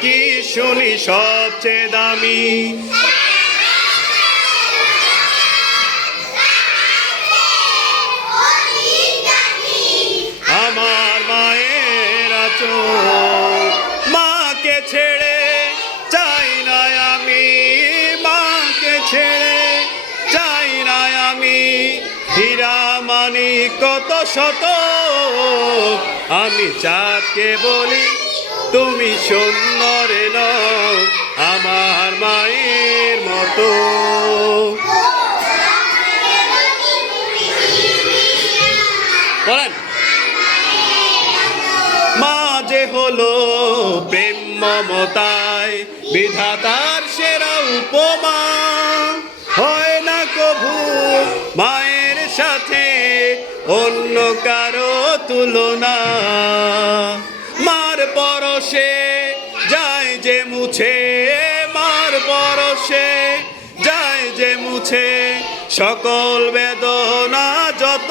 কি শুনি সবচেয়ে দামি? আমার মায়ের আঁচল, মাকে ছেড়ে চাই না আমি, মাকে ছেড়ে চাই না আমি। হীরা মানিক কত শত, আমি চাঁদকে বলি তুমি সুন্দরে নও আমার মায়ের মতো। বলেন, মা যে হলো প্রেম মমতায় বিধাতার সেরা উপমা। হয় না কভু মায়ের সাথে অন্য কারো তুলনা। মার পরশে যায় যে মুছে, মার পরশে যায় যে মুছে সকল বেদনা যত।